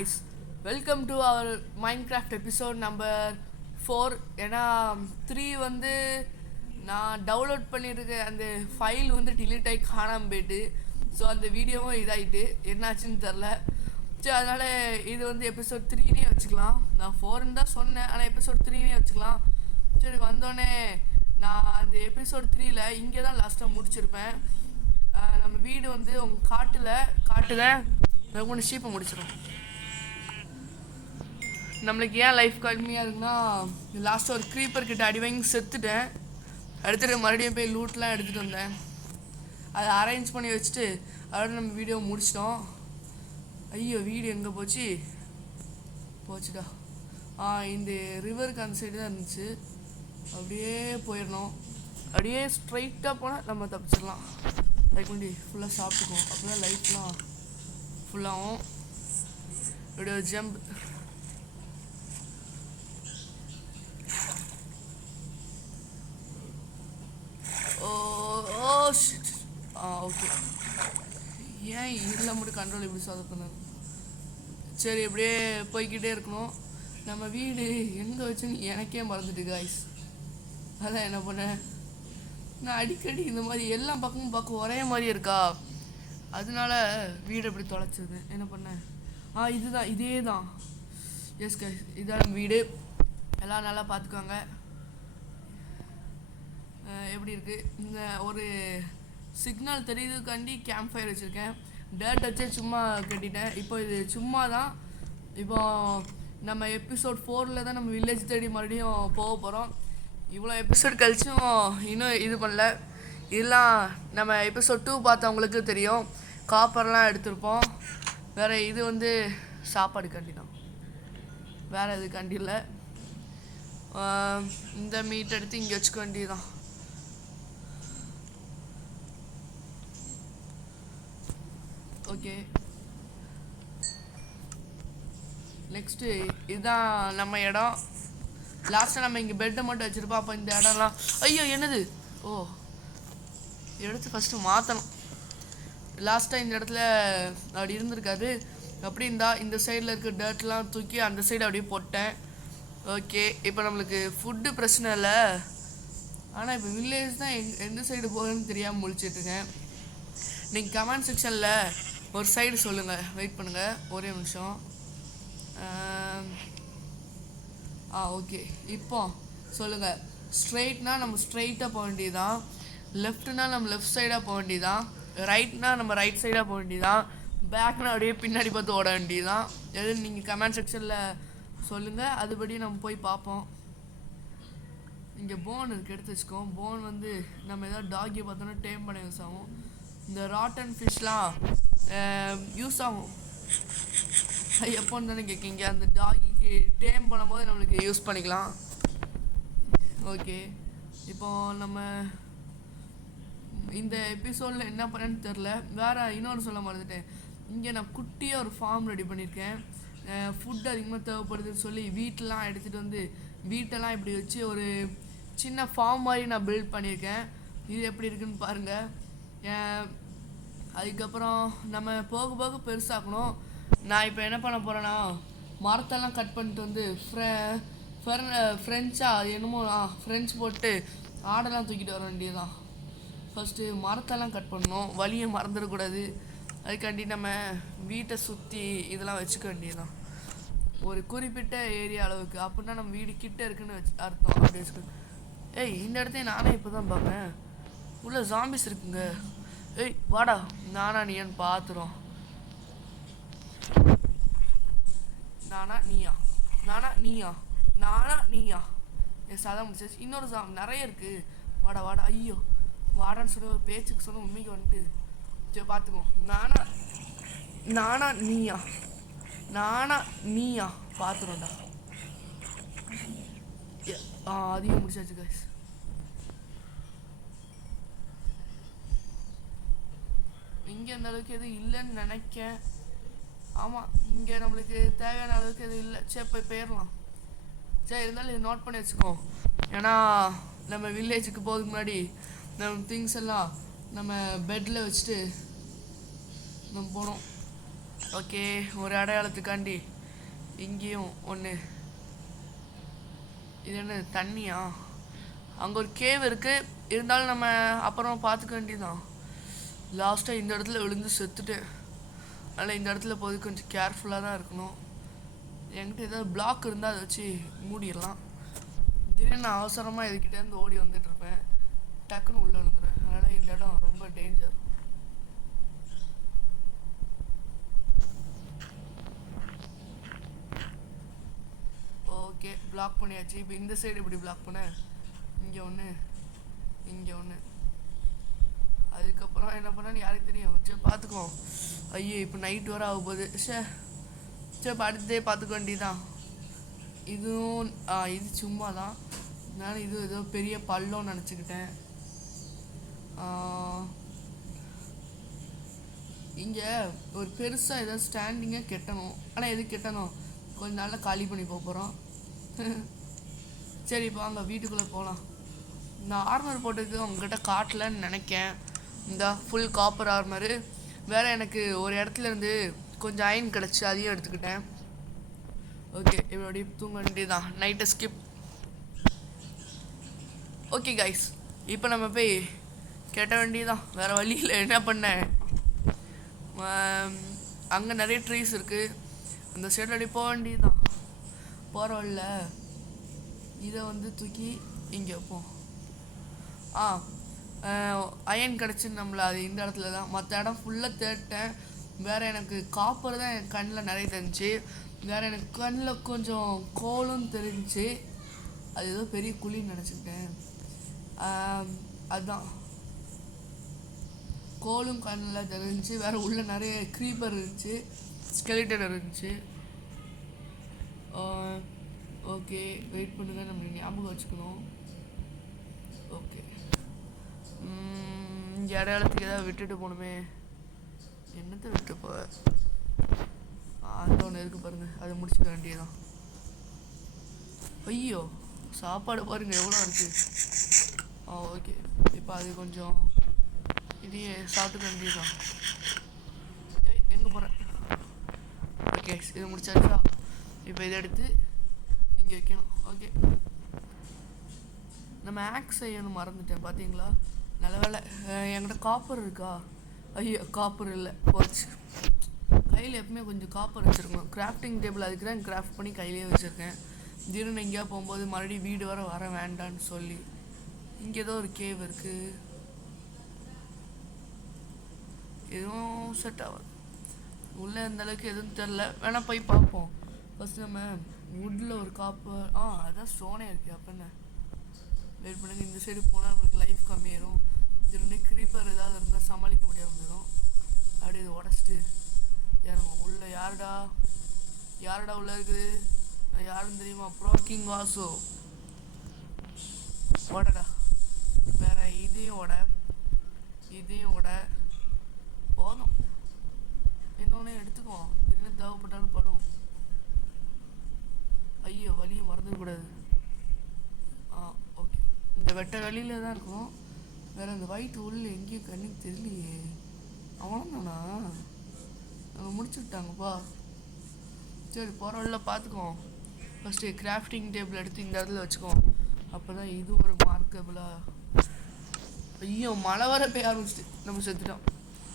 guys, welcome to our Minecraft episode number 4. ஏன்னா 3 வந்து நான் டவுன்லோட் பண்ணியிருக்க அந்த ஃபைல் வந்து டிலீட் ஆகி காணாமல் போயிட்டு, ஸோ அந்த வீடியோவும் இதாகிட்டு என்னாச்சுன்னு தெரில. சரி, அதனால் இது வந்து எபிசோட் 3னே வச்சுக்கலாம். நான் 4ன்னு தான் சொன்னேன், ஆனால் எபிசோட் 3னே வச்சுக்கலாம். சரி, வந்தோடனே நான் அந்த எபிசோட் 3ல் இங்கே தான் லாஸ்ட்டாக முடிச்சிருப்பேன். நம்ம வீடு வந்து உங்கள் காட்டுல கொஞ்சம் ஷீப்பை முடிச்சிடும். நம்மளுக்கு ஏன் லைஃப் கம்மியாக இருக்குன்னா, லாஸ்ட்டாக ஒரு க்ரீப்பர் கிட்ட அடி வாங்கி செத்துட்டேன். எடுத்துகிட்டு மறுபடியும் போய் லூட்லாம் எடுத்துகிட்டு வந்தேன். அதை அரேஞ்ச் பண்ணி வச்சுட்டு அதோட நம்ம வீடியோ முடிச்சிட்டோம். ஐயோ, வீடு எங்கே போச்சுடா. இந்த ரிவருக்கு அந்த சைடு தான் இருந்துச்சு. அப்படியே போயிடணும். அப்படியே ஸ்ட்ரைட்டாக போனால் நம்ம தப்பிச்சிடலாம். லைக் பண்ணி ஃபுல்லாக சாப்பிட்டுக்குவோம். அப்போ தான் லைஃப்லாம் ஃபுல்லாகவும் இப்படி ஒரு ஜம்ப். ஓகே, ஏன் இதில் மட்டும் கண்ட்ரோல் இப்படி சொதப்பினது? சரி, இப்படியே போய்கிட்டே இருக்கணும். நம்ம வீடு எங்கே வச்சுன்னு எனக்கே மறந்துட்டு காய்ஸ். அதான் என்ன பண்ணேன், நான் அடிக்கடி இந்த மாதிரி எல்லா பக்கமும் பார்க்க ஒரே மாதிரி இருக்கா, அதனால வீடு எப்படி தொலைச்சது. என்ன பண்ணேன், இதுதான், இதே தான். எஸ் காய்ஸ், இதான் நம்ம வீடு. எல்லாம் நல்லா பார்த்துக்கோங்க. எப்படி இருக்குது, இந்த ஒரு சிக்னல் தெரியுதுக்காண்டி கேம்ப் ஃபயர் வச்சுருக்கேன். டேட் வச்சே சும்மா கட்டிட்டேன். இப்போ இது சும்மா தான். இப்போ நம்ம எபிசோட் 4ல் தான் நம்ம வில்லேஜ் தேடி மறுபடியும் போக போகிறோம். இவ்வளோ எபிசோட் கழிச்சும் இன்னும் இது பண்ணல. இதெல்லாம் நம்ம எபிசோட் 2 பார்த்தவங்களுக்கு தெரியும். காப்பர்லாம் எடுத்திருப்போம். வேறு இது வந்து சாப்பாடு கண்டி தான், வேறு இது கண்டி இல்லை. இந்த மீட் எடுத்து இங்கே வச்சுக்க வேண்டியதுதான். ஓகே, நெக்ஸ்ட்டு இதுதான் நம்ம இடம். லாஸ்ட்டாக நம்ம இங்கே பெட்டை மட்டும் வச்சுருப்போம். அப்போ இந்த இடம்லாம் ஐயோ என்னது, எடுத்து ஃபஸ்ட்டு மாற்றணும். லாஸ்ட்டாக இந்த இடத்துல அப்படி இருந்திருக்காது. அப்படி இருந்தால் இந்த சைடில் இருக்க டர்ட்லாம் தூக்கி அந்த சைடு அப்படியே போட்டேன். ஓகே, இப்போ நம்மளுக்கு ஃபுட்டு பிரச்சனை இல்லை. ஆனால் இப்போ வில்லேஜ் தான் எந்த சைடு போகுதுன்னு தெரியாமல் முழிச்சிட்ருக்கேன். நீங்கள் கமெண்ட் செக்ஷனில் ஒரு சைடு சொல்லுங்கள். வெயிட் பண்ணுங்கள் ஒரே நிமிஷம். ஓகே, இப்போ சொல்லுங்கள். ஸ்ட்ரெயிட்னா நம்ம ஸ்ட்ரெயிட்டாக போக வேண்டியதுதான். லெஃப்ட்னா நம்ம லெஃப்ட் சைடாக போக வேண்டியதுதான். ரைட்னா நம்ம ரைட் சைடாக போக வேண்டியதுதான். பேக்னா அப்படியே பின்னாடி பார்த்து ஓட வேண்டியதுதான். எதுன்னு நீங்கள் கமெண்ட் செக்ஷனில் சொல்லுங்கள். அதுபடி நம்ம போய் பார்ப்போம். இங்கே போன் இருக்குது, எடுத்து வச்சுக்கோம். போன் வந்து நம்ம ஏதாவது டாகியை பார்த்தோன்னா டேம் பண்ண யூஸ் ஆகும். இந்த ராட்டன் ஃபிஷ்லாம் யூஸ் ஆகும். எப்போன்னு தானே கேட்குங்க. அந்த டாகிக்கு டேம் பண்ணும்போது நம்மளுக்கு யூஸ் பண்ணிக்கலாம். ஓகே, இப்போ நம்ம இந்த எபிசோடில் என்ன பண்ணேன்னு தெரில. வேறு இன்னொன்று சொல்ல மறந்துட்டேன். இங்கே நான் குட்டியாக ஒரு ஃபார்ம் ரெடி பண்ணியிருக்கேன். ஃபுட் அதிகமாக தேவைப்படுதுன்னு சொல்லி வீட்டெலாம் எடுத்துகிட்டு வந்து வீட்டெல்லாம் இப்படி வச்சு ஒரு சின்ன ஃபார்ம் மாதிரி நான் பில்ட் பண்ணியிருக்கேன். இது எப்படி இருக்குன்னு பாருங்கள். அதுக்கப்புறம் நம்ம போக போக பெருசாக்கணும். நான் இப்போ என்ன பண்ண போகிறேன்னா, மரத்தெல்லாம் கட் பண்ணிட்டு வந்து ஃப்ரெஞ்சாக என்னமோ ஃப்ரெஞ்ச் போட்டு ஆடெல்லாம் தூக்கிட்டு வர வேண்டியதுதான். ஃபஸ்ட்டு மரத்தெல்லாம் கட் பண்ணணும், வழியை மறந்துடக்கூடாது. அதுக்காண்டி நம்ம வீட்டை சுற்றி இதெல்லாம் வச்சுக்க வேண்டியதுதான். ஒரு குறிப்பிட்ட ஏரியா அளவுக்கு, அப்படின்னா நம்ம வீடு கிட்டே இருக்குன்னு அர்த்தம். அப்படி வச்சுக்க. இந்த இடத்தையும் நானே இப்போ தான் பார்ப்பேன். உள்ள ஜாம்பிஸ் இருக்குங்க. வாடா, நானா நீயான்னு பார்த்துரும். நானா நீயா எஸ், அதான் முடிச்சாச்சு. இன்னொரு நிறைய இருக்குது. வாடா ஐயோ, வாடான்னு சொல்லி ஒரு பேச்சுக்கு சொன்ன உண்மைக்கு வந்துட்டு. சரி பார்த்துக்கோ. நானா நீயா பார்த்துரும்டா. அதையும் முடிச்சாச்சு கைஸ். இங்கே அந்த அளவுக்கு எதுவும் இல்லைன்னு நினைக்கேன். ஆமாம், இங்கே நம்மளுக்கு தேவையான அளவுக்கு எதுவும் இல்லை. சரி, போயிடலாம். சரி, இருந்தாலும் இது நோட் பண்ணி வச்சுக்கோ. ஏன்னா நம்ம வில்லேஜுக்கு போகிறதுக்கு முன்னாடி நம்ம திங்ஸ் எல்லாம் நம்ம பெட்டில் வச்சுட்டு நம்ம போனோம். ஓகே, ஒரு அடையாளத்துக்காண்டி இங்கேயும் ஒன்று. இது என்ன தண்ணியா? அங்கே ஒரு கேவ் இருக்குது, இருந்தாலும் நம்ம அப்புறம் பார்த்துக்க வேண்டியதுதான். லாஸ்ட்டாக இந்த இடத்துல விழுந்து செத்துட்டேன். அதனால் இந்த இடத்துல போது கொஞ்சம் கேர்ஃபுல்லாக தான் இருக்கணும். என்கிட்ட ஏதாவது பிளாக் இருந்தால் அதை வச்சு மூடிடலாம். திடீர்னு நான் அவசரமாக இதுக்கிட்டேருந்து ஓடி வந்துட்டுருப்பேன், டக்குன்னு உள்ளே விழுந்துடுவேன். அதனால் இந்த இடம் ரொம்ப டேஞ்சர். ஓகே, பிளாக் பண்ணியாச்சு. இப்போ இந்த சைடு இப்படி பிளாக் பண்ண, இங்கே ஒன்று, இங்கே ஒன்று. அதுக்கப்புறம் என்ன பண்ணான்னு யாருக்கு தெரியும்? சரி பார்த்துக்குவோம். ஐயோ, இப்போ நைட் வர ஆக போகுது. சரி அடுத்ததே பார்த்துக்க வேண்டியதான். இதுவும் இது சும்மா தான். அதனால் இது ஏதோ பெரிய பள்ளம்னு நினச்சிக்கிட்டேன். இங்கே ஒரு பெருசாக ஏதாவது ஸ்டாண்டிங்காக கெட்டணும். ஆனால் எது கெட்டணும்? கொஞ்ச நாளில் காலி பண்ணி போகிறோம். சரி இப்போ அங்கே வீட்டுக்குள்ளே போகலாம். நான் ஆர்மர் போட்டதுக்கு உங்ககிட்ட காட்டலன்னு நினைக்கேன். இந்த ஃபுல் காப்பர் ஆர்மரு. வேறு எனக்கு ஒரு இடத்துல இருந்து கொஞ்சம் அயன் கிடச்சி, அதையும் எடுத்துக்கிட்டேன். ஓகே, இப்படி தூங்க வேண்டியதான். நைட்டை ஸ்கிப். ஓகே கைஸ், இப்போ நம்ம போய் கேட்ட வேண்டியதான். வேறு வழியில் என்ன பண்ணேன், அங்கே நிறைய ட்ரீஸ் இருக்குது, அந்த சைடு அடி போக வேண்டியதுதான். போகிற வழியில் இதை வந்து தூக்கி இங்கே வைப்போம். அயன் கிடச்சின்னு நம்மள அது இந்த இடத்துல தான். மற்ற இடம் ஃபுல்லாக தேட்டேன். வேறு எனக்கு காப்பர் தான் என் கண்ணில் நிறைய தெரிஞ்சு. வேறு எனக்கு கண்ணில் கொஞ்சம் கோலும் தெரிஞ்சு. அது ஏதோ பெரிய குழின்னு நினச்சிக்கிட்டேன். அதுதான் கோலும் கண்ணில் தெரிஞ்சு. வேறு உள்ள நிறைய க்ரீப்பர் இருந்துச்சு, ஸ்கெலிட்டன் இருந்துச்சு. ஓகே, வெயிட் பண்ணுங்க, நம்ம ஞாபகம் வச்சுக்கணும். ஓகே, இங்கே அடையாளத்துக்கு ஏதாவது விட்டுட்டு போகணுமே. என்னத்தை விட்டு போ, அந்த ஒன்று இருக்குது பாருங்கள், அதை முடிச்சுக்க வேண்டியதான். ஐயோ, சாப்பாடு பாருங்கள் எவ்வளோ இருக்குது. ஓகே, இப்போ அது கொஞ்சம் இதையே சாப்பிட்டுக்க வேண்டியதான். எங்கே போகிறேன்? ஓகே, இது முடிச்சாச்சா? இப்போ இதை எடுத்து இங்கே வைக்கணும். ஓகே, நம்ம ஆக்ஸ் செய்யணும், மறந்துட்டேன் பார்த்தீங்களா? நல்ல வேலை என்கிட்ட காப்பர் இருக்கா? ஐயோ, காப்பர் இல்லை, போச்சு. கையில் எப்பவுமே கொஞ்சம் காப்பர் வச்சுருக்கணும். கிராஃப்டிங் டேபிள் அதுக்கு தான் கிராஃப்ட் பண்ணி கையிலே வச்சுருக்கேன். திடீர்னு எங்கேயா போகும்போது மறுபடியும் வீடு வர வேண்டான்னு சொல்லி. இங்கே ஏதோ ஒரு கேவ் இருக்குது, எதுவும் செட் ஆகாது. உள்ளே அந்தளவுக்கு எதுவும் தெரில, வேணால் போய் பார்ப்போம். ஃபஸ்ட்டு நம்ம வுட்டில் ஒரு காப்பர், அதான் ஸ்டோனே இருக்குது. அப்போ என்ன, வெயிட் பண்ணுங்க. இந்த சைடு போனால் நம்மளுக்கு லைஃப் கம்மியாயிரும். திடீர்னு க்ரீப்பர் ஏதாவது இருந்தால் சமாளிக்க முடியாமல் போயிடும். அப்படியே இதை உடச்சிட்டு இறங்கும். உள்ள யாருடா உள்ளே இருக்குது? நான் யாருன்னு தெரியுமா? Bro king Vasu. உடடா, வேற இதையும் உட போதும். இன்னொன்று எடுத்துக்குவோம், திடீர்னு தேவைப்பட்டாலும் படும். ஐயோ, வழியை மறந்துடக்கூடாது. ஓகே, இந்த வெட்ட வழியில் தான் இருக்கும். வேறு அந்த ஒயிட் உள்ள எங்கேயும் கண்ணுக்கு தெரியலையே. அவனாண்ணா நாங்கள் முடிச்சு விட்டாங்கப்பா. சரி, போகிற வழியில் பார்த்துக்குவோம். ஃபஸ்ட்டு கிராஃப்டிங் டேபிள் எடுத்து இந்த இடத்துல வச்சுக்குவோம். அப்போ தான் இது ஒரு மார்க்கபிளாக. ஐயோ, மழை வர பெய்ய ஆரம்பிச்சிட்டு நம்ம செத்துட்டோம்.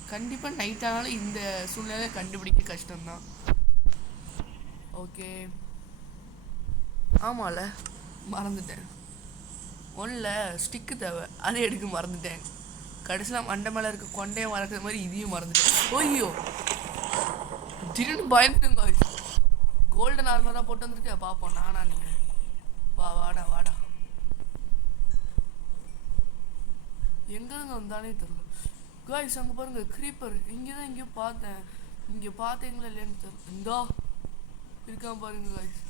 கண்டிப்பாக நைட் ஆனாலும் இந்த சூழ்நிலையை கண்டுபிடிக்க கஷ்டம்தான். ஓகே, ஆமாம்ல, மறந்துட்டேன். ஒன்றில் ஸ்டிக்கு தேவை, அதை எடுக்க மறந்துட்டேன். கடைசியில் மண்டை மேலே இருக்க கொண்டையை மறக்கிற மாதிரி இதையும் மறந்துட்டேன். ஐயோ, திடீர்னு பயந்துட்டுங்க. கோல்டன் ஆர்மராக போட்டு வந்துருக்கேன். பார்ப்போம், நானா நீங்கள் வாடா. எங்கேருந்து வந்தானே தெரியல. காய்ஸ், அங்கே பாருங்க, க்ரீப்பர். இங்கே தான் எங்கேயோ பார்த்தேன். இங்கே பார்த்தீங்களா இல்லைன்னு தெரியல. இந்தா இருக்கான் பாருங்க காய்ஸ்.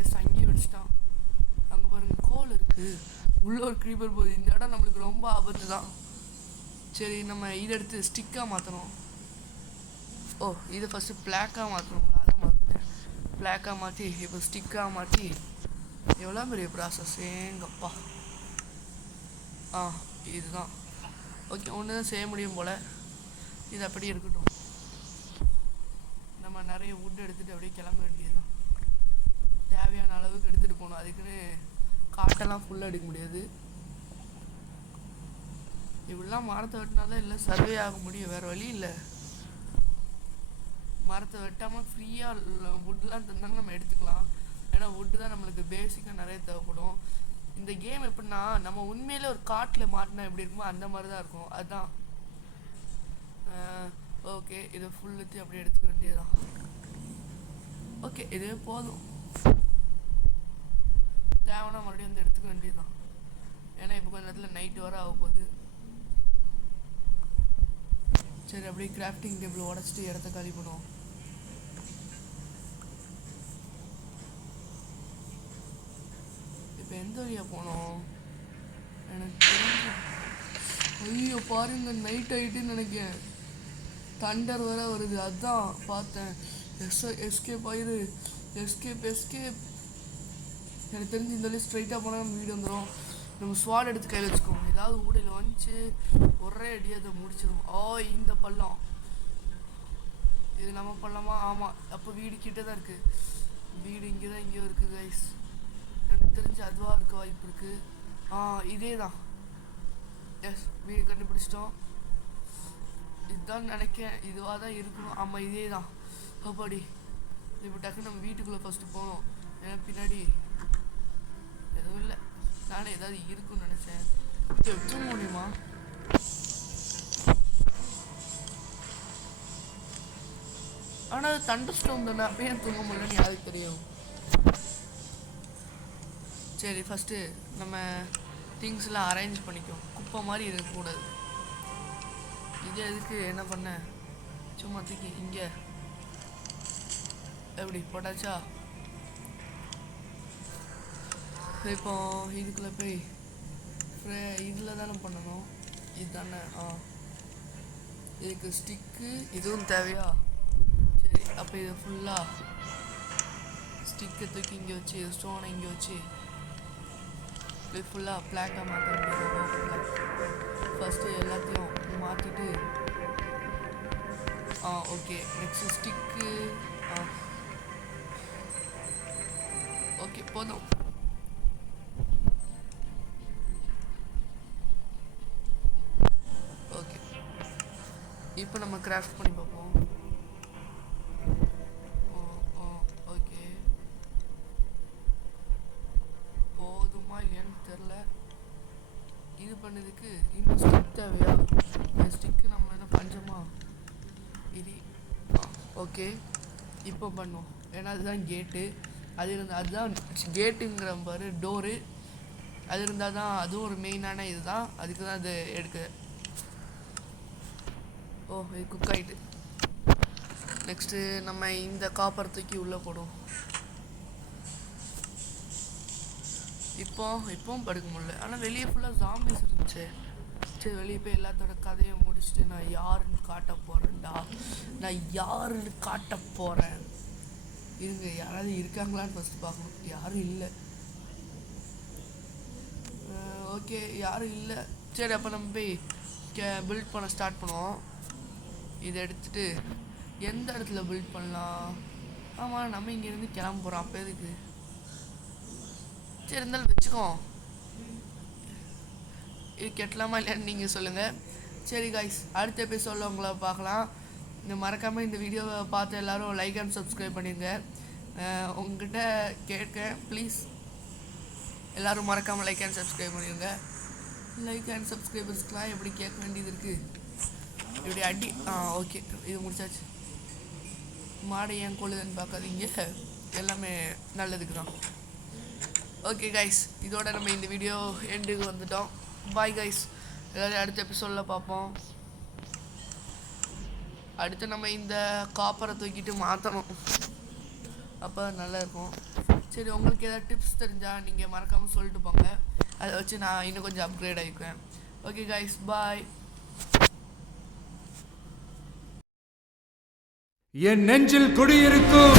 எஸ், அங்கேயும் வச்சுட்டான். அங்கே பாருங்க, கோல் இருக்குது, உள்ள ஒரு க்ரீப்பர் போகுது. இந்த இடம் நம்மளுக்கு ரொம்ப ஆபத்து தான். சரி, நம்ம இதை எடுத்து ஸ்டிக்காக மாற்றணும். இதை ஃபஸ்ட்டு பிளாக்காக மாற்றணுங்களா? அதான் மாற்றிட்டேன். பிளாக்காக மாற்றி இப்போ ஸ்டிக்காக மாற்றி. எவ்வளோ பெரிய ப்ராசஸ் எங்கப்பா. இதுதான். ஓகே, ஒன்று தான் செய்ய முடியும் போல். இது அப்படியே இருக்கட்டும். நம்ம நிறைய வுட் எடுத்துகிட்டு அப்படியே கிளம்ப வேண்டியதுதான். தேவையான அளவுக்கு எடுத்துகிட்டு போகணும். அதுக்குன்னு காட்டெல்லாம் ஃபுல்லாக எடுக்க முடியாது. இப்படிலாம் மரத்தை வெட்டினாதான் இல்லை சர்வே ஆக முடியும், வேறு வழி இல்லை. மரத்தை வெட்டாமல் ஃப்ரீயாக வுட்லாம் தந்தாங்க நம்ம எடுத்துக்கலாம். ஏன்னா வுட்டு தான் நம்மளுக்கு பேசிக்காக நிறைய தேவைப்படும். இந்த கேம் எப்படின்னா நம்ம உண்மையிலே ஒரு காட்டில் மாட்டினா எப்படி இருக்குமோ அந்த மாதிரி தான் இருக்கும். அதுதான். ஓகே, இதை ஃபுல்லுத்தி அப்படியே எடுத்துக்க வேண்டியதுதான். ஓகே, இதே போதும். தேவைன்னா மறுபடியும் வந்து எடுத்துக்க வேண்டியதுதான். ஏன்னா இப்போ கொஞ்சம் நேரத்தில் நைட்டு வர ஆக போகுது. சரி, அப்படியே கிராஃப்டிங் டேபிள் உடச்சிட்டு இடத்த காலி பண்ணுவோம். இப்போ எந்த வழியாக போனோம் எனக்கு தெரிஞ்சு. ஐயோ பாருங்க, நைட் ஆகிட்டுன்னு நினைக்கிறேன். தண்டர் வர வருது, அதுதான் பார்த்தேன். எஸ்கேப் ஆயிரு, எஸ்கேப். எனக்கு தெரிஞ்சு இந்த வழி ஸ்ட்ரைட்டாக போனால் நம்ம வீடு வந்துடும். நம்ம ஸ்வாட் எடுத்து கையில் வச்சுக்கோங்க. ஏதாவது ஊடையில் வந்துச்சு ஒரே அடியாக அதை முடிச்சிடும். இந்த பள்ளம் இது நம்ம பள்ளமா? ஆமாம். அப்போ வீடு கிட்டே தான் இருக்குது. வீடு இங்கே தான் எங்கேயோ இருக்குது கைஸ். எனக்கு தெரிஞ்சு அதுவாக இருக்க வாய்ப்பு இருக்குது. இதே தான். எஸ், வீடு கண்டுபிடிச்சிட்டோம். இதுதான் நினைக்கிறேன், இதுவாக தான் இருக்கணும். ஆமாம், இதே தான். அப்படி இப்போ டக்குன்னு நம்ம வீட்டுக்குள்ளே ஃபஸ்ட்டு போகணும். ஏன்னா பின்னாடி எதுவும் இல்லை. நானே ஏதாவது இருக்குன்னு நினச்சேன். தூங்க முடியுமா? ஆனால் தண்டர் ஸ்டோன் தானே, அப்படியே தூங்க முடியலன்னு யாருக்கு தெரியும். சரி, ஃபஸ்ட்டு நம்ம திங்ஸ்லாம் அரேஞ்ச் பண்ணிக்கும். குப்பை மாதிரி இருக்கக்கூடாது. இது எதுக்கு என்ன பண்ண? சும்மா தூக்கி இங்கே எப்படி போட்டாச்சா? இப்போ இதுக்குள்ளே போய் இதில் தானே பண்ணணும். இது தானே. இதுக்கு ஸ்டிக்கு இதுவும் தேவையா? சரி, அப்போ இது ஃபுல்லாக ஸ்டிக்கை தூக்கி இங்கே வச்சு ஸ்டோனை இங்கே வச்சு இது ஃபுல்லாக பிளாக்காக மாற்ற வேண்டியது. ஃபஸ்ட்டு எல்லாத்தையும் மாற்றிட்டு ஓகே, நெக்ஸ்ட்டு ஸ்டிக்கு. ஓகே, போதும். ஓகே, இப்போ நம்ம கிராஃப்ட் பண்ணி பார்ப்போம். ஓகே, போதுமா இல்லையான்னு தெரில. இது பண்ணதுக்கு இன்னும் ஸ்டிக் தேவையா? இந்த ஸ்டிக்கு நம்ம என்ன பஞ்சமா? இது ஓகே, இப்போ பண்ணுவோம். ஏன்னா அதுதான் கேட்டு. அதுதான் கேட்டுங்கிற பாரு, டோரு. அது இருந்தால் தான் அதுவும் ஒரு மெயினான இது தான். அதுக்கு தான் அது எடுக்க. இது குக் ஆகிட்டு. நெக்ஸ்ட்டு நம்ம இந்த காப்பர் தூக்கி உள்ளே போடுவோம். இப்போவும் படுக்க முடியல. ஆனால் வெளியே ஃபுல்லாக ஜாம்பிஸ் இருந்துச்சு. சரி, வெளியே போய் எல்லாத்தோட கதையை முடிச்சுட்டு நான் யாருன்னு காட்ட போகிறேன்டா. இருங்க, யாராவது இருக்காங்களான்னு ஃபஸ்ட்டு பார்க்கணும். யாரும் இல்லை. ஓகே, யாரும் இல்லை. சரி, அப்போ நம்ம போய் பில்ட் பண்ண ஸ்டார்ட் பண்ணுவோம். இதை எடுத்துகிட்டு எந்த இடத்துல பில்ட் பண்ணலாம்? ஆமாம், நம்ம இங்கேருந்து கிளம்ப போகிறோம். அப்போ எதுக்கு? சரி, இருந்தாலும் வச்சுக்கோம். இது கெட்டலாமா இல்லையான்னு நீங்கள் சொல்லுங்கள். சரி காய்ஸ், அடுத்த எபிசோடில் உங்களை பார்க்கலாம். மறக்காமல் இந்த வீடியோவை பார்த்து எல்லோரும் லைக் அண்ட் சப்ஸ்கிரைப் பண்ணிடுங்க. உங்ககிட்ட கேட்கேன், ப்ளீஸ் எல்லோரும் மறக்காமல் லைக் அண்ட் சப்ஸ்கிரைப் பண்ணிடுங்க. லைக் அண்ட் சப்ஸ்கிரைபர்ஸ்க்கெலாம் எப்படி கேட்க வேண்டியது இருக்குது? இப்படி அடி. ஓகே, இது முடிச்சாச்சு. மாடை ஏன் கொள்ளுதுன்னு பார்க்காதீங்க, எல்லாமே நல்லதுக்கு தான். ஓகே கைஸ், இதோட நம்ம இந்த வீடியோ எண்டுக்கு வந்துட்டோம். பாய் கைஸ், எல்லோரும் அடுத்த எபிசோடில் பார்ப்போம். அடுத்து நம்ம இந்த காப்பரை தூக்கிட்டு மாற்றணும், அப்போ நல்லா இருக்கும். சரி, உங்களுக்கு ஏதாவது டிப்ஸ் தெரிஞ்சால் நீங்கள் மறக்காமல் சொல்லிட்டு போங்க. அதை வச்சு நான் இன்னும் கொஞ்சம் அப்கிரேட் ஆகிக்குவேன். ஓகே கைஸ், பாய். என் நெஞ்சில் குடியிருக்கும்